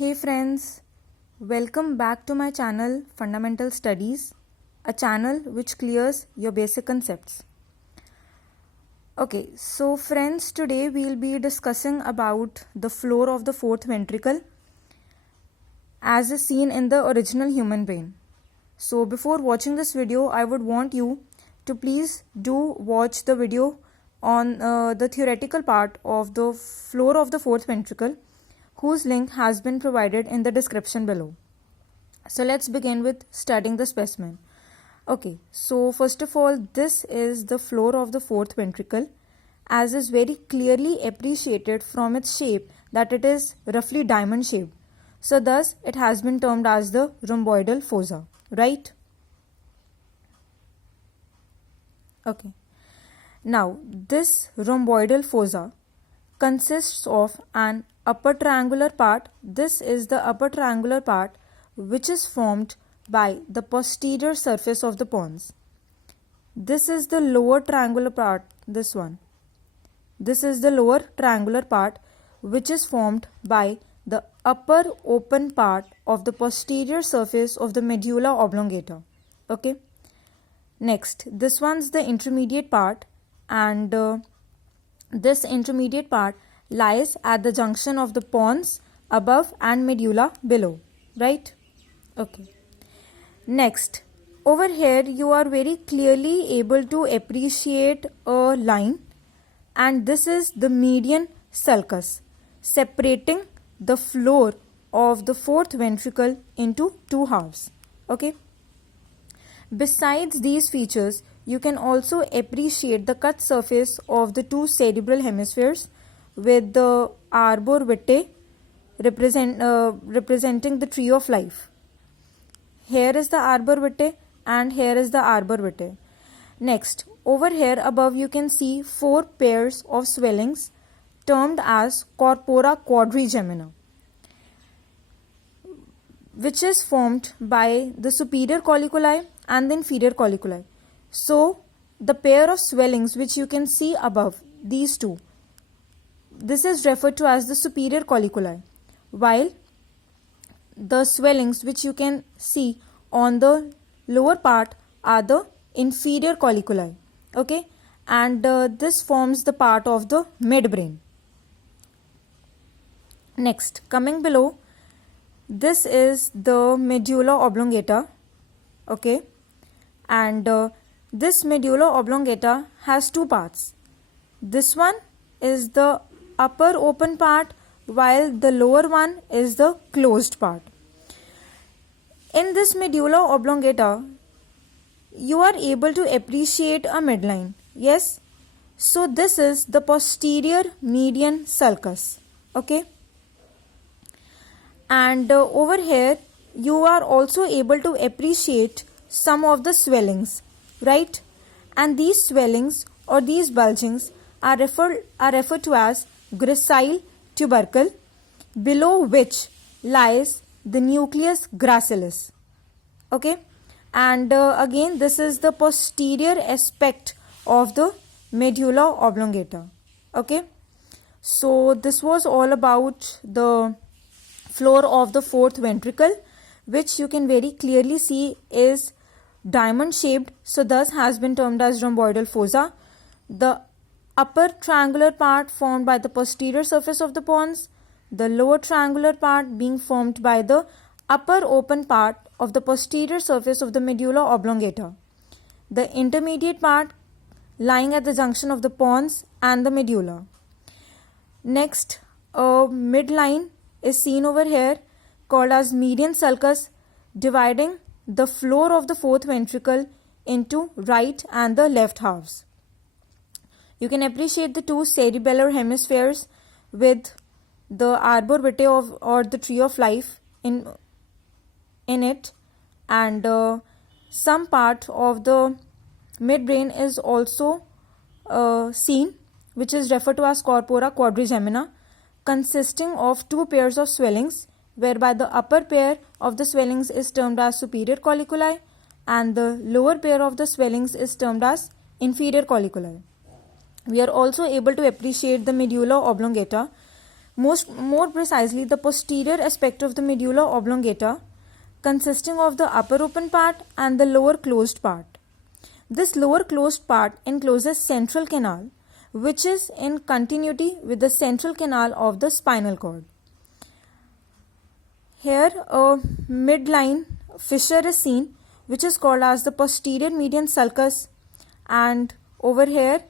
Hey friends, welcome back to my channel Fundamental Studies, a channel which clears your basic concepts. Okay, so friends, today we'll be discussing about the floor of the fourth ventricle as is seen in the original human brain. So before watching this video, I would want you to please do watch the video on the theoretical part of the floor of the fourth ventricle, whose link has been provided in the description below. So let's begin with studying the specimen. Okay, so first of all, this is the floor of the fourth ventricle, as is very clearly appreciated from its shape that it is roughly diamond shaped. So thus it has been termed as the rhomboidal fossa, right? Okay. Now this rhomboidal fossa consists of an upper triangular part. This is the upper triangular part which is formed by the posterior surface of the pons. This is the lower triangular part, this one. This is the lower triangular part which is formed by the upper open part of the posterior surface of the medulla oblongata. Okay. Next, this one's the intermediate part, and this intermediate part lies at the junction of the pons above and medulla below, right? Okay. Next, over here you are very clearly able to appreciate a line, and this is the median sulcus separating the floor of the fourth ventricle into two halves. Okay. Besides these features, you can also appreciate the cut surface of the two cerebral hemispheres with the arbor vitae representing the tree of life. Here is the arbor vitae and here is the arbor vitae. Next, over here above you can see four pairs of swellings termed as corpora quadrigemina, which is formed by the superior colliculi and the inferior colliculi. So the pair of swellings which you can see above, these two, this is referred to as the superior colliculi, while the swellings which you can see on the lower part are the inferior colliculi. Okay, and this forms the part of the midbrain. Next, coming below, this is the medulla oblongata. Okay, and this medulla oblongata has two parts. This one is the upper open part, while the lower one is the closed part. In this medulla oblongata, you are able to appreciate a midline. Yes, so this is the posterior median sulcus. Okay, and over here you are also able to appreciate some of the swellings, right? And these swellings or these bulgings are referred to as gracile tubercle, below which lies the nucleus gracilis. Okay, and again this is the posterior aspect of the medulla oblongata. Okay, so this was all about the floor of the fourth ventricle, which you can very clearly see is diamond shaped, so thus has been termed as rhomboidal fossa. The upper triangular part formed by the posterior surface of the pons, the lower triangular part being formed by the upper open part of the posterior surface of the medulla oblongata, the intermediate part lying at the junction of the pons and the medulla. Next, a midline is seen over here called as median sulcus, dividing the floor of the fourth ventricle into right and the left halves. You can appreciate the two cerebellar hemispheres with the arbor vitae or the tree of life in it, and some part of the midbrain is also seen, which is referred to as corpora quadrigemina, consisting of two pairs of swellings, whereby the upper pair of the swellings is termed as superior colliculi and the lower pair of the swellings is termed as inferior colliculi. We are also able to appreciate the medulla oblongata, More precisely, the posterior aspect of the medulla oblongata, consisting of the upper open part and the lower closed part. This lower closed part encloses central canal, which is in continuity with the central canal of the spinal cord. Here a midline fissure is seen, which is called as the posterior median sulcus, and over here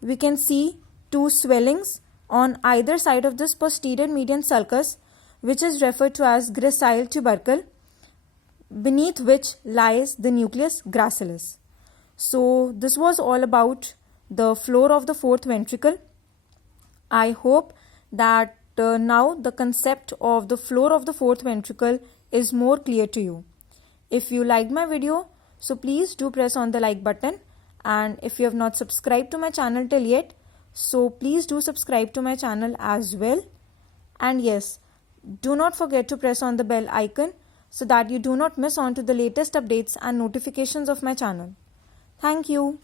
we can see two swellings on either side of this posterior median sulcus, which is referred to as gracile tubercle, beneath which lies the nucleus gracilis. So this was all about the floor of the fourth ventricle. I hope that now the concept of the floor of the fourth ventricle is more clear to you. If you liked my video, so please do press on the like button, and if you have not subscribed to my channel till yet, so please do subscribe to my channel as well. And yes, do not forget to press on the bell icon so that you do not miss on to the latest updates and notifications of my channel. Thank you.